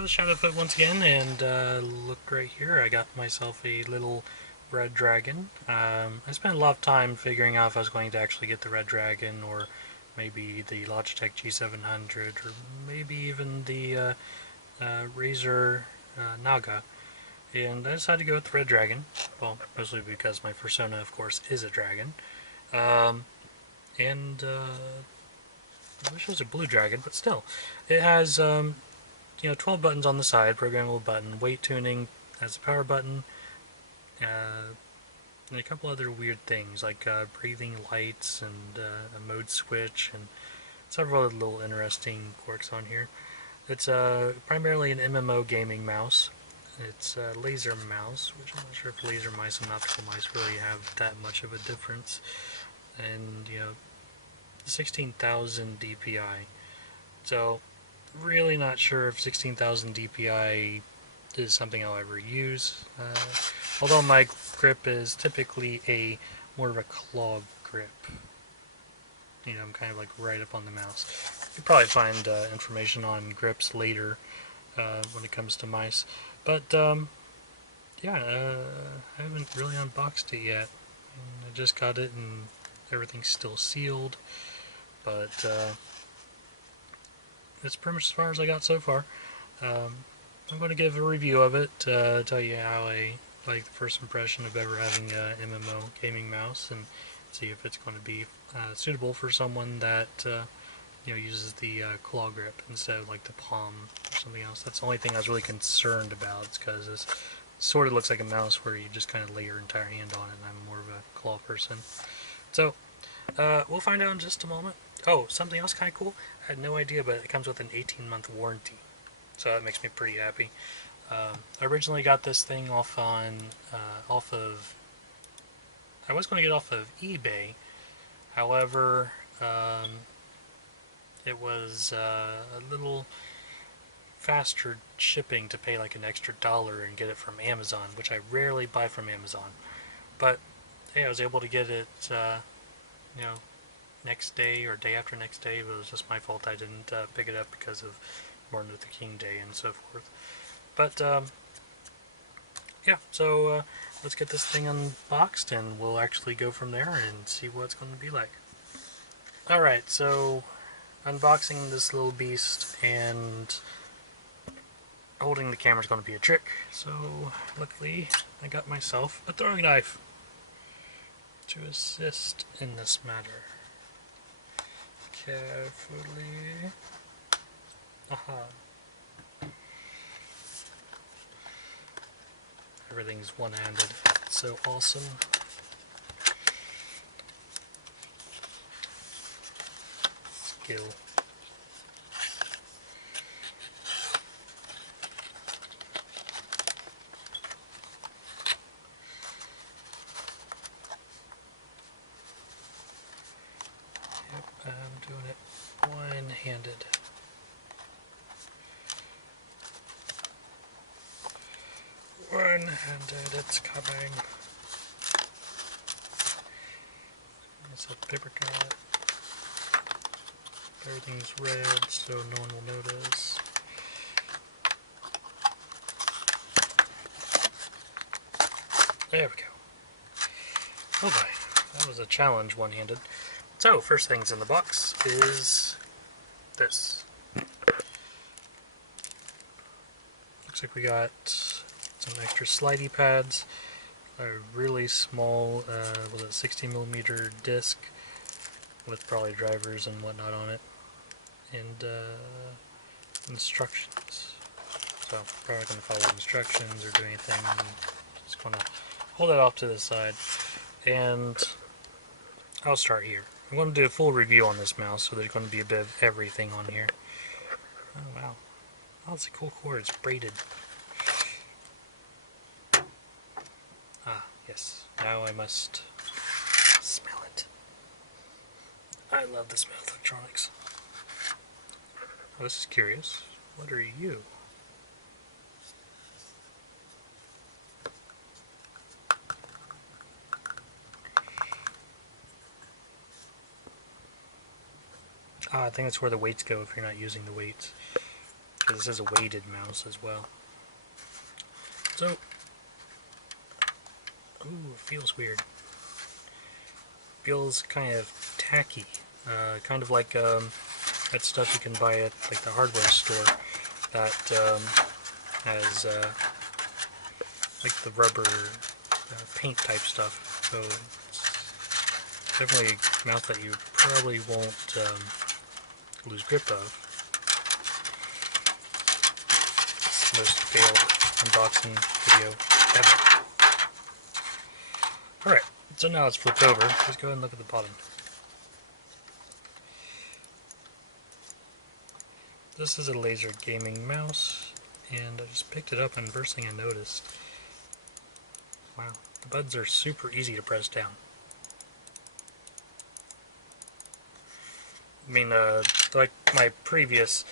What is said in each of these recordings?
So SHADOWFOOT once again, and look right here, I got myself a little red dragon. I spent a lot of time figuring out if I was going to actually get the red dragon, or maybe the Logitech G700, or maybe even the Razer Naga. And I decided to go with the red dragon, well, mostly because my persona, of course, is a dragon. And I wish it was a blue dragon, but still. It has 12 buttons on the side, programmable button, weight tuning as a power button, and a couple other weird things like breathing lights and a mode switch and several other little interesting quirks on here. It's primarily an MMO gaming mouse. It's a laser mouse, which I'm not sure if laser mice and optical mice really have that much of a difference. And, 16,000 DPI. So, really not sure if 16,000 DPI is something I'll ever use. Although my grip is typically more of a claw grip. I'm kind of like right up on the mouse. You'll probably find information on grips later when it comes to mice. But, I haven't really unboxed it yet. I just got it and everything's still sealed. But, that's pretty much as far as I got so far. I'm going to give a review of it, tell you how I like the first impression of ever having a MMO gaming mouse, and see if it's going to be suitable for someone that uses the claw grip instead of like the palm or something else. That's the only thing I was really concerned about, because it sort of looks like a mouse where you just kind of lay your entire hand on it, and I'm more of a claw person. So we'll find out in just a moment. Oh, something else kind of cool. I had no idea, but it comes with an 18-month warranty. So that makes me pretty happy. I originally got this thing off of... I was going to get off of eBay. However, it was a little faster shipping to pay like an extra $1 and get it from Amazon, which I rarely buy from Amazon. But, hey, I was able to get it, next day or day after next day. But it was just my fault I didn't pick it up because of Martin Luther King Day and so forth. But so let's get this thing unboxed and we'll actually go from there and see what it's going to be like. Alright, so unboxing this little beast and holding the camera is going to be a trick. So luckily I got myself a throwing knife to assist in this matter. Carefully. Aha. Everything's one-handed. It's so awesome. Skill. Yep, I'm doing it one-handed. One-handed, it's coming. It's a paper cut. Everything's red, so no one will notice. There we go. Oh boy, that was a challenge one-handed. So, first things in the box is this. Looks like we got some extra slidey pads, a really small, 60mm disc with probably drivers and whatnot on it, and instructions. So I'm probably not going to follow instructions or do anything. I'm just going to hold that off to the side, and I'll start here. I'm going to do a full review on this mouse, so there's going to be a bit of everything on here. Oh wow, oh, it's a cool cord. It's braided. Ah, yes. Now I must smell it. I love the smell of electronics. Oh, this is curious. What are you? Ah, I think that's where the weights go if you're not using the weights. because this is a weighted mouse as well. So, ooh, it feels weird. Feels kind of tacky, kind of like that stuff you can buy at like the hardware store that has like the rubber paint type stuff. So it's definitely a mouse that you probably won't lose grip of. It's the most failed unboxing video ever. Alright, so now it's flipped over. Let's go ahead and look at the bottom. This is a laser gaming mouse, and I just picked it up, and first thing I noticed, wow, the buttons are super easy to press down. I mean, like my previous,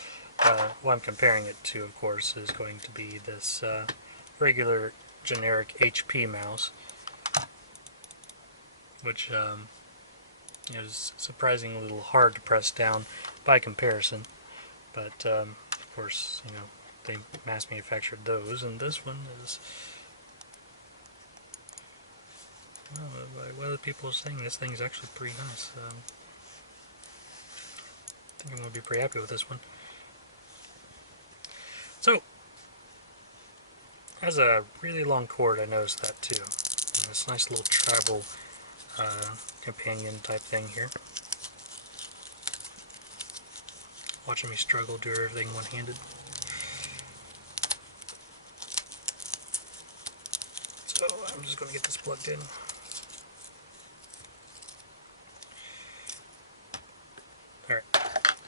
what I'm comparing it to, of course, is going to be this regular generic HP mouse, which is surprisingly a little hard to press down by comparison. But, of course, you know, they mass manufactured those, and this one is, well, by what other people are saying, this thing is actually pretty nice. I think I'm going to be pretty happy with this one. So, it has a really long cord, I noticed that too. And this nice little travel companion type thing here. Watching me struggle, do everything one-handed. So I'm just going to get this plugged in. Alright,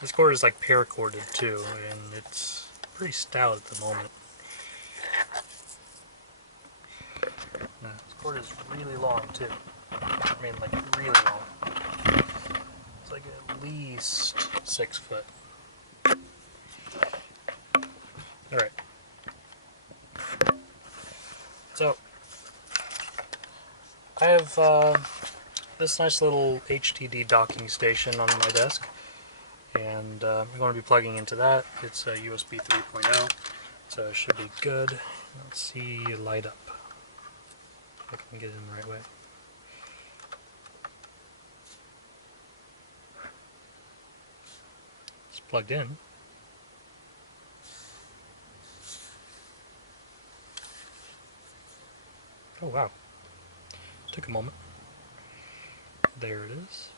this cord is like paracorded too, and it's pretty stout at the moment. Now, this cord is really long too. I mean, like really long. It's like at least 6 foot. Alright. So, I have this nice little HDD docking station on my desk, and I'm going to be plugging into that. It's a USB 3.0, so it should be good. Let's see, light up. If I can get it in the right way. It's plugged in. Oh wow, took a moment. There it is.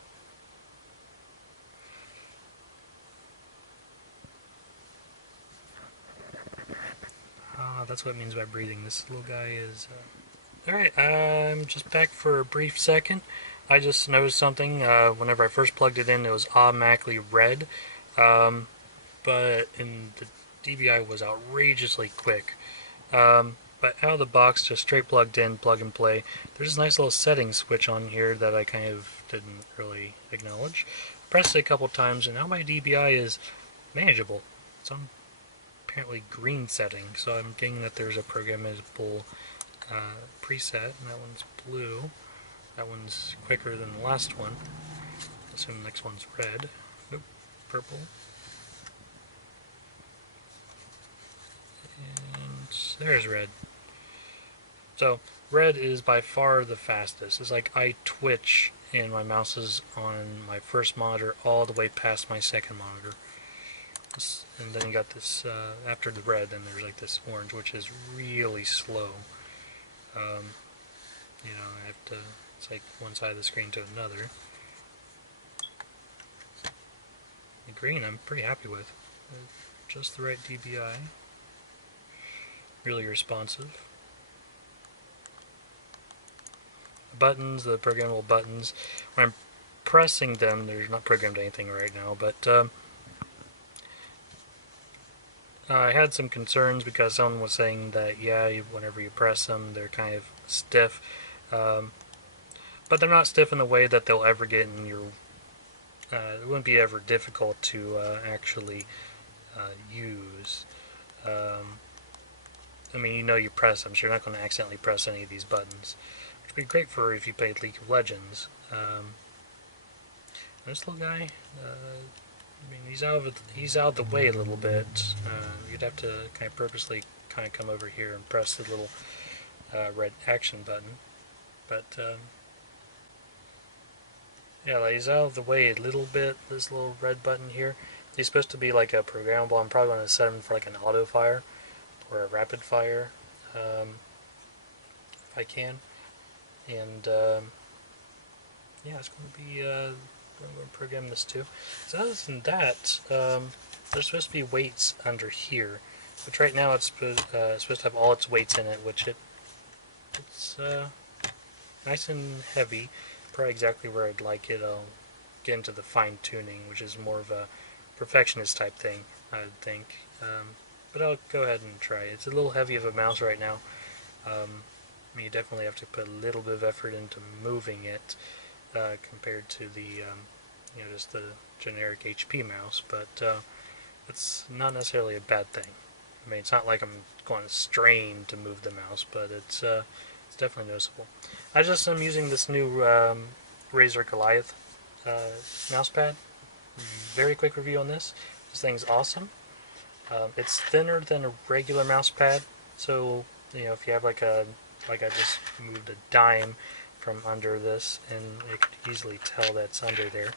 Ah, that's what it means by breathing. This little guy is... Alright, I'm just back for a brief second. I just noticed something. Whenever I first plugged it in, it was automatically red. But in the DPI was outrageously quick. But out of the box, just straight plugged in, plug and play. There's this nice little settings switch on here that I kind of didn't really acknowledge. Pressed it a couple times, and now my DPI is manageable. It's on apparently green setting, so I'm getting that there's a programmable preset, and that one's blue. That one's quicker than the last one. I assume the next one's red. Nope, purple. And there's red. So, red is by far the fastest. It's like I twitch and my mouse is on my first monitor all the way past my second monitor. And then you got this, after the red, then there's like this orange, which is really slow. You know, I have to, it's like one side of the screen to another. The green I'm pretty happy with. Just the right DPI. Really responsive. The buttons, the programmable buttons, when I'm pressing them, they're not programmed to anything right now, but I had some concerns because someone was saying that, yeah, whenever you press them, they're kind of stiff. But they're not stiff in the way that they'll ever get in your... it wouldn't be ever difficult to actually use. I mean, you know you press them, so you're not going to accidentally press any of these buttons. Which would be great for if you played League of Legends. This little guy, I mean, he's out of the way a little bit. You'd have to kind of purposely kind of come over here and press the little red action button. But yeah, like he's out of the way a little bit. This little red button here. He's supposed to be like a programmable. I'm probably going to set him for like an auto fire or a rapid fire, if I can. And yeah, it's going to be. I'm going to program this too. So other than that, there's supposed to be weights under here, which right now it's supposed to have all its weights in it, which it's nice and heavy, probably exactly where I'd like it. I'll get into the fine tuning, which is more of a perfectionist type thing, I would think. But I'll go ahead and try it. It's a little heavy of a mouse right now. I mean, you definitely have to put a little bit of effort into moving it compared to the just the generic HP mouse, but it's not necessarily a bad thing. I mean, it's not like I'm going to strain to move the mouse, but it's definitely noticeable. I just am using this new Razer Goliath mousepad. Very quick review on this. This thing's awesome. It's thinner than a regular mousepad, so if you have like I just moved a dime from under this, and you could easily tell that's under there.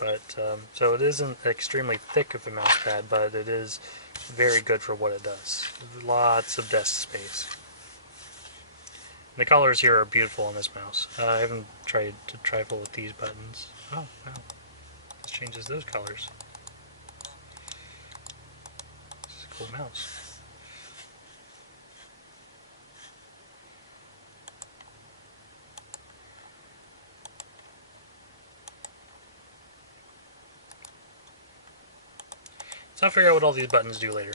But so it isn't extremely thick of a mouse pad, but it is very good for what it does. Lots of desk space. The colors here are beautiful on this mouse. I haven't tried to trifle with these buttons. Oh wow, this changes those colors. This is a cool mouse. So I'll figure out what all these buttons do later.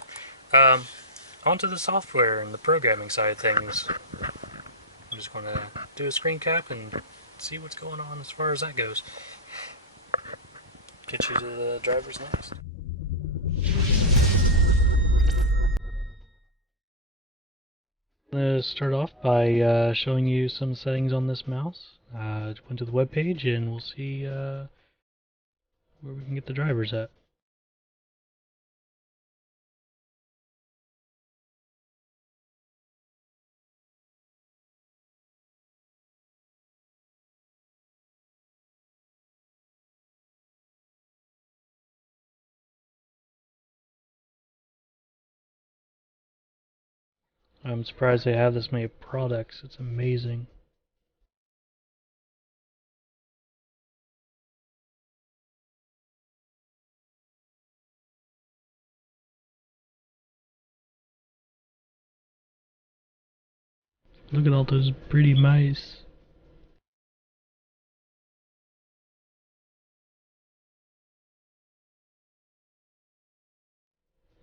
Onto the software and the programming side of things. I'm just going to do a screen cap and see what's going on as far as that goes. Get you to the drivers next. I'm going to start off by showing you some settings on this mouse. Went to the web page and we'll see where we can get the drivers at. I'm surprised they have this many products. It's amazing. Look at all those pretty mice.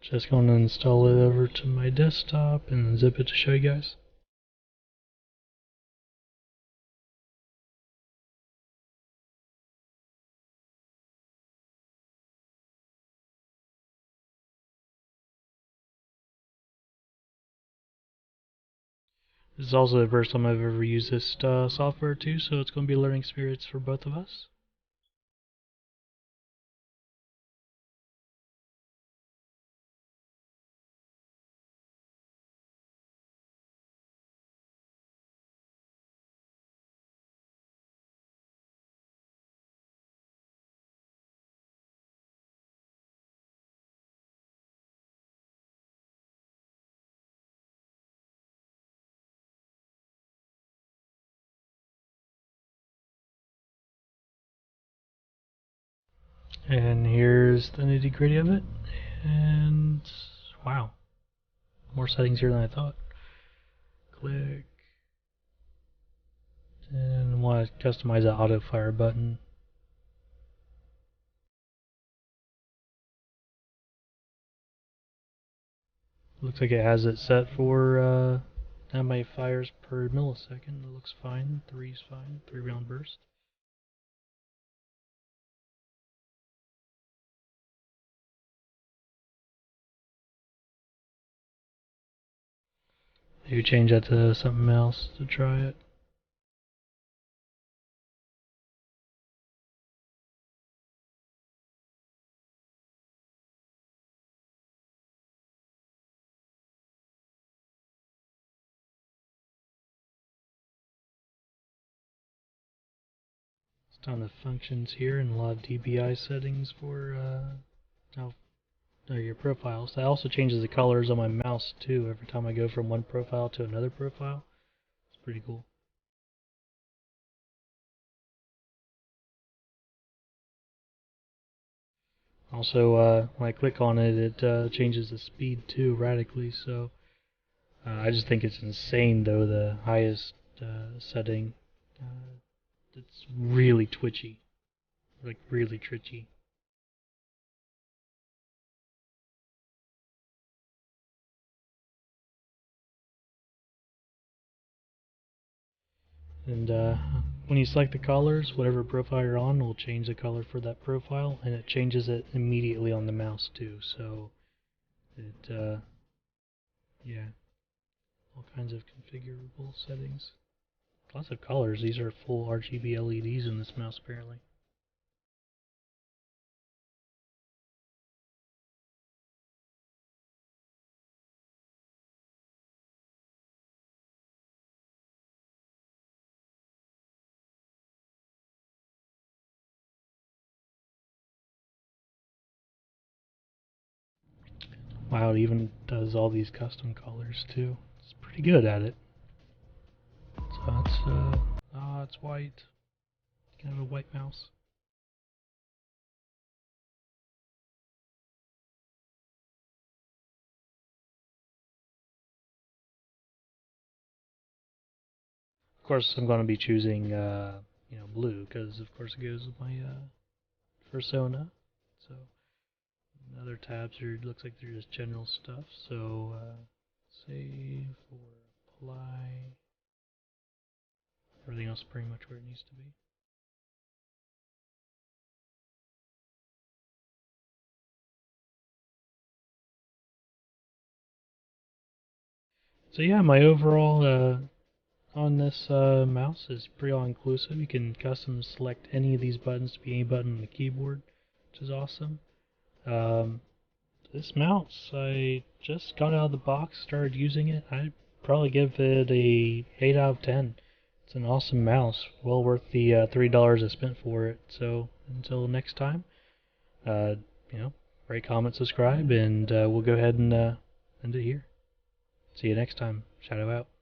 Just going to install it over to my desktop and zip it to show you guys. This is also the first time I've ever used this software too, so it's going to be a learning experience for both of us. And here's the nitty gritty of it. And wow, more settings here than I thought. Click. And want to customize the auto fire button. Looks like it has it set for how many fires per millisecond. It looks fine. 3's fine. 3-round burst. Maybe change that to something else to try it. On the functions here and a lot of DPI settings for your profiles. That also changes the colors on my mouse too every time I go from one profile to another profile. It's pretty cool. Also, when I click on it, it changes the speed too radically. So I just think it's insane, though, the highest setting. It's really twitchy, like really twitchy. And when you select the colors, whatever profile you're on will change the color for that profile, and it changes it immediately on the mouse too. So it, yeah, all kinds of configurable settings. Lots of colors. These are full RGB LEDs in this mouse apparently. Wow, it even does all these custom colors too. It's pretty good at it. So it's white. Kind of a white mouse. Of course, I'm going to be choosing, blue because of course it goes with my persona. So other tabs here looks like they're just general stuff. So save or apply. Everything else is pretty much where it needs to be. So yeah, my overall on this mouse is pretty all-inclusive. You can custom select any of these buttons to be any button on the keyboard, which is awesome. This mouse, I just got out of the box, started using it. I'd probably give it a 8 out of 10. It's an awesome mouse, well worth the $3 I spent for it. So until next time, uh, rate, comment, subscribe, and we'll go ahead and end it here. See you next time. Shadow out.